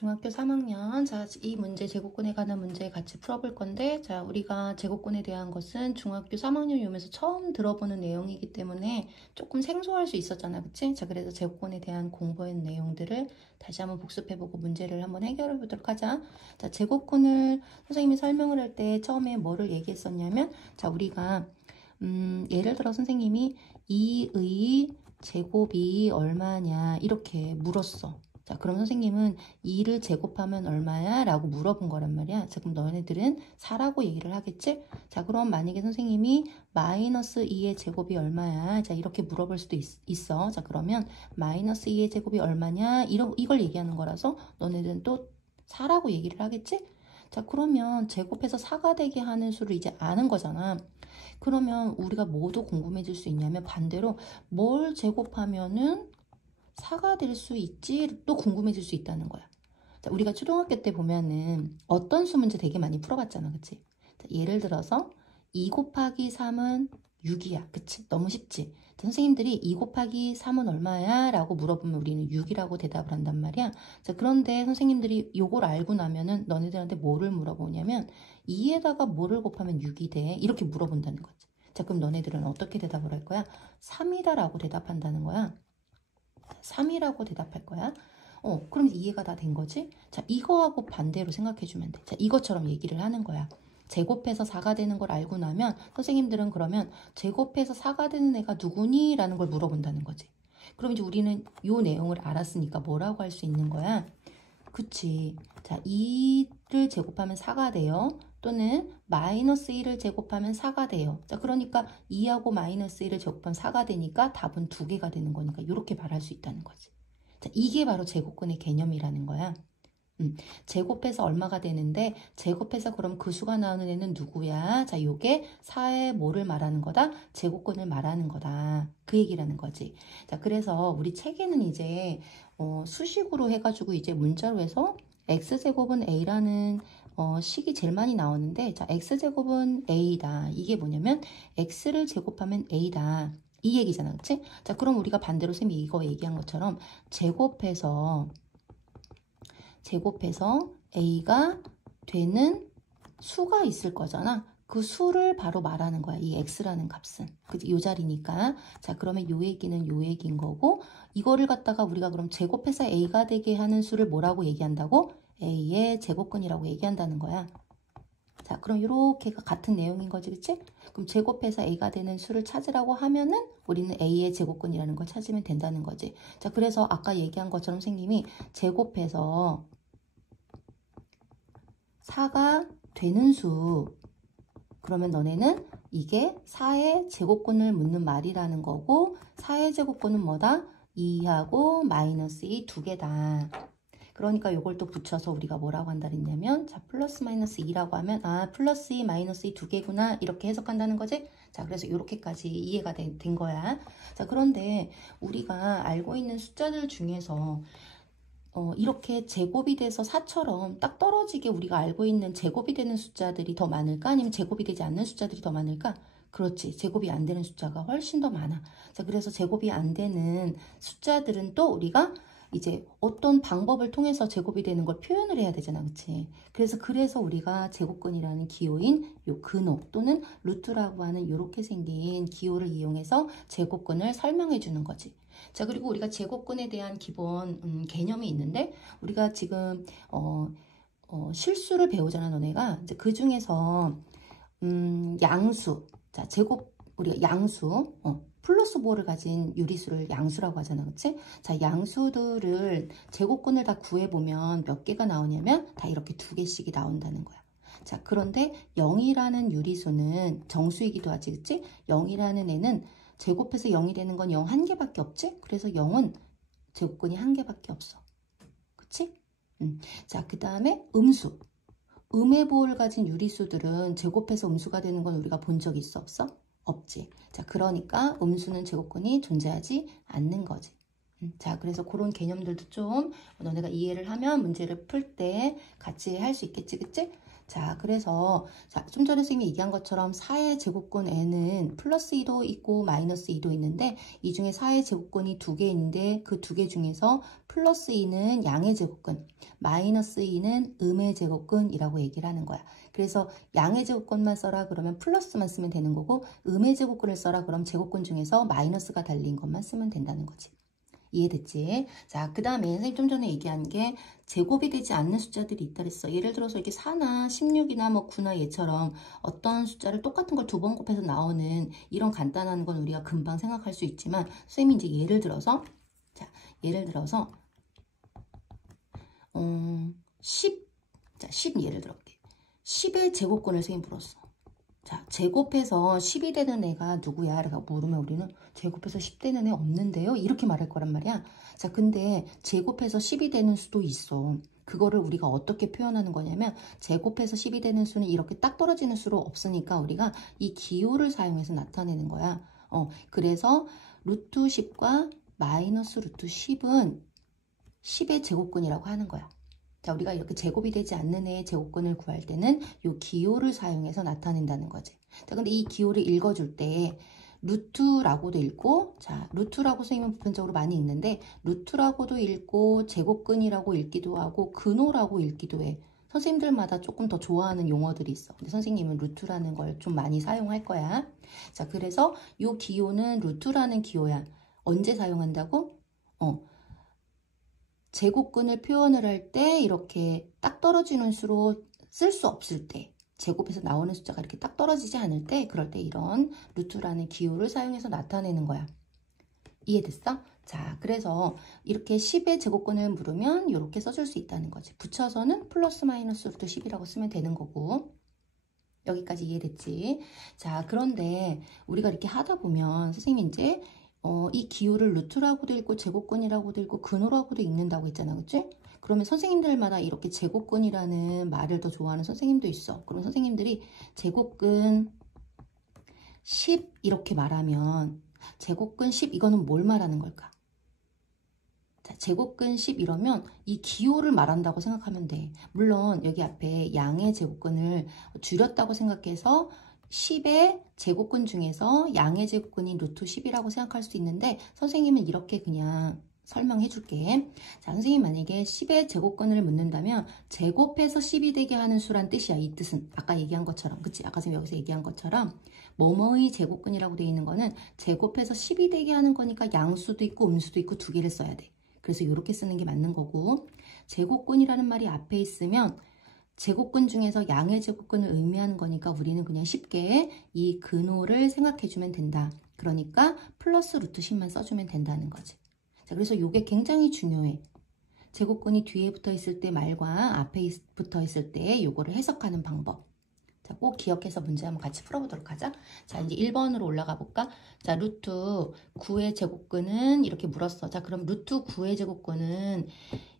중학교 3학년. 자, 이 문제 제곱근에 관한 문제 같이 풀어볼 건데, 자, 우리가 제곱근에 대한 것은 중학교 3학년 유면서 처음 들어보는 내용이기 때문에 조금 생소할 수 있었잖아, 그치? 자, 그래서 제곱근에 대한 공부한 내용들을 다시 한번 복습해보고 문제를 한번 해결해 보도록 하자. 자, 제곱근을 선생님이 설명을 할 때 처음에 뭐를 얘기했었냐면, 자, 우리가 예를 들어 선생님이 2의 제곱이 얼마냐 이렇게 물었어. 자, 그럼 선생님은 2를 제곱하면 얼마야? 라고 물어본 거란 말이야. 자, 그럼 너네들은 4라고 얘기를 하겠지? 자, 그럼 만약에 선생님이 마이너스 2의 제곱이 얼마야? 자, 이렇게 물어볼 수도 있어. 자, 그러면 마이너스 2의 제곱이 얼마냐? 이걸 얘기하는 거라서 너네들은 또 4라고 얘기를 하겠지? 자, 그러면 제곱해서 4가 되게 하는 수를 이제 아는 거잖아. 그러면 우리가 뭐도 궁금해질 수 있냐면 반대로 뭘 제곱하면은 4가 될 수 있지? 또 궁금해질 수 있다는 거야. 자, 우리가 초등학교 때 보면은 어떤 수 문제 되게 많이 풀어봤잖아, 그치? 자, 예를 들어서 2 곱하기 3은 6이야, 그치? 너무 쉽지? 자, 선생님들이 2 곱하기 3은 얼마야? 라고 물어보면 우리는 6이라고 대답을 한단 말이야. 자, 그런데 선생님들이 요걸 알고 나면은 너네들한테 뭐를 물어보냐면 2에다가 뭐를 곱하면 6이 돼? 이렇게 물어본다는 거지. 자, 그럼 너네들은 어떻게 대답을 할 거야? 3이다 라고 대답한다는 거야. 3이라고 대답할 거야. 그럼 이해가 다 된 거지? 자, 이거하고 반대로 생각해주면 돼. 자, 이것처럼 얘기를 하는 거야. 제곱해서 4가 되는 걸 알고 나면 선생님들은 그러면 제곱해서 4가 되는 애가 누구니? 라는 걸 물어본다는 거지. 그럼 이제 우리는 요 내용을 알았으니까 뭐라고 할 수 있는 거야? 그치. 자, 2를 제곱하면 4가 돼요. 또는 마이너스 1을 제곱하면 4가 돼요. 자, 그러니까 2하고 마이너스 1을 제곱하면 4가 되니까 답은 2개가 되는 거니까 이렇게 말할 수 있다는 거지. 자, 이게 바로 제곱근의 개념이라는 거야. 제곱해서 얼마가 되는데 제곱해서 그럼 그 수가 나오는 애는 누구야? 자, 요게 4의 뭐를 말하는 거다? 제곱근을 말하는 거다. 그 얘기라는 거지. 자, 그래서 우리 책에는 이제 수식으로 해가지고 이제 문자로 해서 x제곱은 a라는 식이 제일 많이 나오는데, 자, x제곱은 a다. 이게 뭐냐면 x를 제곱하면 a다. 이 얘기잖아, 그치? 자, 그럼 우리가 반대로 쌤이 이거 얘기한 것처럼 제곱해서 a가 되는 수가 있을 거잖아. 그 수를 바로 말하는 거야. 이 x라는 값은. 그치? 요 자리니까. 자, 그러면 요 얘기는 요 얘기인 거고, 이거를 갖다가 우리가 그럼 제곱해서 a가 되게 하는 수를 뭐라고 얘기한다고? a의 제곱근이라고 얘기한다는 거야. 자, 그럼 이렇게가 같은 내용인 거지, 그치? 그럼 제곱해서 a가 되는 수를 찾으라고 하면은 우리는 a의 제곱근이라는 걸 찾으면 된다는 거지. 자, 그래서 아까 얘기한 것처럼 선생님이 제곱해서 4가 되는 수, 그러면 너네는 이게 4의 제곱근을 묻는 말이라는 거고, 4의 제곱근은 뭐다? 2하고 마이너스 2 두 개다. 그러니까 이걸 또 붙여서 우리가 뭐라고 한다 그랬냐면, 자, 플러스 마이너스 2라고 하면, 아, 플러스 2 마이너스 2 두 개구나. 이렇게 해석한다는 거지? 자, 그래서 이렇게까지 이해가 된 거야. 자, 그런데 우리가 알고 있는 숫자들 중에서 이렇게 제곱이 돼서 4처럼 딱 떨어지게 우리가 알고 있는 제곱이 되는 숫자들이 더 많을까? 아니면 제곱이 되지 않는 숫자들이 더 많을까? 그렇지. 제곱이 안 되는 숫자가 훨씬 더 많아. 자, 그래서 제곱이 안 되는 숫자들은 또 우리가 이제 어떤 방법을 통해서 제곱이 되는 걸 표현을 해야 되잖아. 그치? 그래서 우리가 제곱근이라는 기호인 요 근호 또는 루트라고 하는 요렇게 생긴 기호를 이용해서 제곱근을 설명해 주는 거지. 자, 그리고 우리가 제곱근에 대한 기본 개념이 있는데, 우리가 지금 실수를 배우잖아, 너네가. 이제 그 중에서 양수. 자, 우리가 양수, 플러스 5를 가진 유리수를 양수라고 하잖아, 그치? 자, 양수들을 제곱근을 다 구해보면 몇 개가 나오냐면 다 이렇게 2개씩이 나온다는 거야. 자, 그런데 0이라는 유리수는 정수이기도 하지, 그치? 0이라는 애는 제곱해서 0이 되는 건 0 한 개밖에 없지? 그래서 0은 제곱근이 한 개밖에 없어. 그치? 자, 그 다음에 음수. 음의 보호를 가진 유리수들은 제곱해서 음수가 되는 건 우리가 본 적 있어, 없어? 없지. 자, 그러니까 음수는 제곱근이 존재하지 않는 거지. 자, 그래서 그런 개념들도 좀 너네가 이해를 하면 문제를 풀 때 같이 할 수 있겠지, 그치? 자, 그래서 자, 좀 전에 선생님이 얘기한 것처럼 4의 제곱근 n은 플러스 2도 있고 마이너스 2도 있는데 이 중에 4의 제곱근이 2개 있는데 그 2개 중에서 플러스 2는 양의 제곱근, 마이너스 2는 음의 제곱근이라고 얘기를 하는 거야. 그래서 양의 제곱근만 써라 그러면 플러스만 쓰면 되는 거고 음의 제곱근을 써라 그럼 제곱근 중에서 마이너스가 달린 것만 쓰면 된다는 거지. 이해됐지? 자, 그 다음에 선생님 좀 전에 얘기한 게 제곱이 되지 않는 숫자들이 있다 그랬어. 예를 들어서 이렇게 4나 16이나 뭐 9나 얘처럼 어떤 숫자를 똑같은 걸 2번 곱해서 나오는 이런 간단한 건 우리가 금방 생각할 수 있지만 선생님이 이제 예를 들어서 자, 예를 들어서 10, 자, 10 예를 들어볼게. 10의 제곱근을 선생님 물었어. 자, 제곱해서 10이 되는 애가 누구야? 라고 물으면 우리는 제곱해서 10 되는 애 없는데요? 이렇게 말할 거란 말이야. 자, 근데 제곱해서 10이 되는 수도 있어. 그거를 우리가 어떻게 표현하는 거냐면 제곱해서 10이 되는 수는 이렇게 딱 떨어지는 수로 없으니까 우리가 이 기호를 사용해서 나타내는 거야. 그래서 루트 10과 마이너스 루트 10은 10의 제곱근이라고 하는 거야. 자, 우리가 이렇게 제곱이 되지 않는 애의 제곱근을 구할 때는 이 기호를 사용해서 나타낸다는 거지. 자, 근데 이 기호를 읽어줄 때 루트라고도 읽고, 자, 루트라고 선생님은 보편적으로 많이 읽는데 루트라고도 읽고 제곱근이라고 읽기도 하고 근호라고 읽기도 해. 선생님들마다 조금 더 좋아하는 용어들이 있어. 근데 선생님은 루트라는 걸 좀 많이 사용할 거야. 자, 그래서 이 기호는 루트라는 기호야. 언제 사용한다고? 제곱근을 표현을 할 때 이렇게 딱 떨어지는 수로 쓸 수 없을 때 제곱에서 나오는 숫자가 이렇게 딱 떨어지지 않을 때 그럴 때 이런 루트라는 기호를 사용해서 나타내는 거야. 이해됐어? 자, 그래서 이렇게 10의 제곱근을 물으면 이렇게 써줄 수 있다는 거지. 붙여서는 플러스 마이너스 루트 10이라고 쓰면 되는 거고 여기까지 이해됐지? 자, 그런데 우리가 이렇게 하다 보면 선생님이 이제 이 기호를 루트라고도 읽고 제곱근이라고도 읽고 근호라고도 읽는다고 했잖아. 그치? 그러면 선생님들마다 이렇게 제곱근이라는 말을 더 좋아하는 선생님도 있어. 그럼 선생님들이 제곱근 10 이렇게 말하면 제곱근 10 이거는 뭘 말하는 걸까? 자, 제곱근 10 이러면 이 기호를 말한다고 생각하면 돼. 물론 여기 앞에 양의 제곱근을 줄였다고 생각해서 10의 제곱근 중에서 양의 제곱근이 루트 10이라고 생각할 수도 있는데 선생님은 이렇게 그냥 설명해 줄게. 자, 선생님 만약에 10의 제곱근을 묻는다면 제곱해서 10이 되게 하는 수란 뜻이야. 이 뜻은 아까 얘기한 것처럼, 그치? 아까 선생님 여기서 얘기한 것처럼 뭐뭐의 제곱근이라고 되어 있는 거는 제곱해서 10이 되게 하는 거니까 양수도 있고 음수도 있고 두 개를 써야 돼. 그래서 이렇게 쓰는 게 맞는 거고 제곱근이라는 말이 앞에 있으면 제곱근 중에서 양의 제곱근을 의미하는 거니까 우리는 그냥 쉽게 이 근호를 생각해 주면 된다. 그러니까 플러스 루트 10만 써주면 된다는 거지. 자, 그래서 이게 굉장히 중요해. 제곱근이 뒤에 붙어 있을 때 말과 앞에 붙어 있을 때 이거를 해석하는 방법. 자, 꼭 기억해서 문제 한번 같이 풀어보도록 하자. 자, 이제 1번으로 올라가 볼까? 자, 루트 9의 제곱근은 이렇게 물었어. 자, 그럼 루트 9의 제곱근은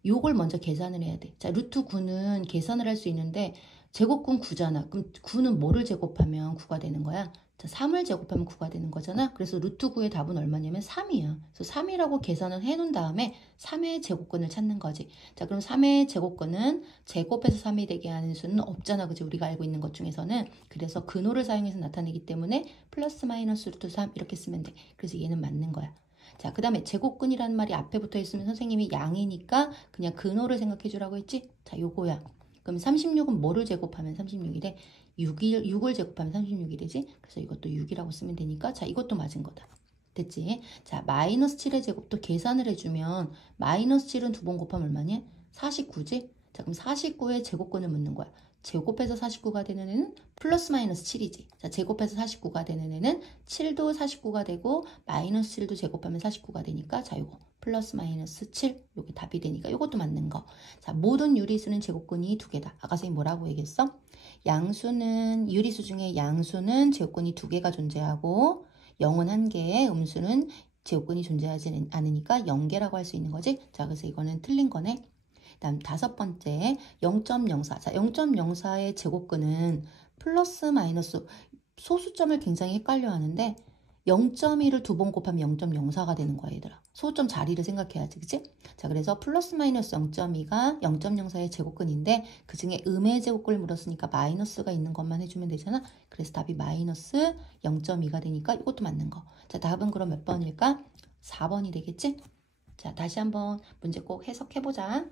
요걸 먼저 계산을 해야 돼. 자, 루트 9는 계산을 할 수 있는데 제곱근 9잖아. 그럼 9는 뭐를 제곱하면 9가 되는 거야? 자, 3을 제곱하면 9가 되는 거잖아. 그래서 루트 9의 답은 얼마냐면 3이야. 그래서 3이라고 계산을 해놓은 다음에 3의 제곱근을 찾는 거지. 자, 그럼 3의 제곱근은 제곱해서 3이 되게 하는 수는 없잖아. 그치? 우리가 알고 있는 것 중에서는. 그래서 근호를 사용해서 나타내기 때문에 플러스 마이너스 루트 3 이렇게 쓰면 돼. 그래서 얘는 맞는 거야. 자, 그 다음에 제곱근이라는 말이 앞에 붙어 있으면 선생님이 양이니까 그냥 근호를 생각해 주라고 했지? 자, 요거야. 그럼 36은 뭐를 제곱하면 36이래? 6을 제곱하면 36이 되지? 그래서 이것도 6이라고 쓰면 되니까 자, 이것도 맞은 거다. 됐지? 자, 마이너스 7의 제곱도 계산을 해주면 마이너스 7은 두 번 곱하면 얼마니? 49지? 자, 그럼 49의 제곱근을 묻는 거야. 제곱해서 49가 되는 애는 플러스 마이너스 7이지. 자, 제곱해서 49가 되는 애는 7도 49가 되고 마이너스 7도 제곱하면 49가 되니까 자, 요거 플러스 마이너스 7 요게 답이 되니까 요것도 맞는 거. 자, 모든 유리수는 제곱근이 두 개다. 아까 선생님 뭐라고 얘기했어? 양수는 유리수 중에 양수는 제곱근이 두 개가 존재하고 0은 한 개, 음수는 제곱근이 존재하지 않으니까 0개라고 할 수 있는 거지. 자, 그래서 이거는 틀린 거네. 다음 다섯 번째 0.04. 자, 0.04의 제곱근은 플러스 마이너스 소수점을 굉장히 헷갈려 하는데 0.1을 두 번 곱하면 0.04가 되는 거야, 얘들아. 소점 자리를 생각해야지, 그치? 자, 그래서 플러스 마이너스 0.2가 0.04의 제곱근인데 그 중에 음의 제곱근을 물었으니까 마이너스가 있는 것만 해주면 되잖아. 그래서 답이 마이너스 0.2가 되니까 이것도 맞는 거. 자, 답은 그럼 몇 번일까? 4번이 되겠지? 자, 다시 한번 문제 꼭 해석해보자.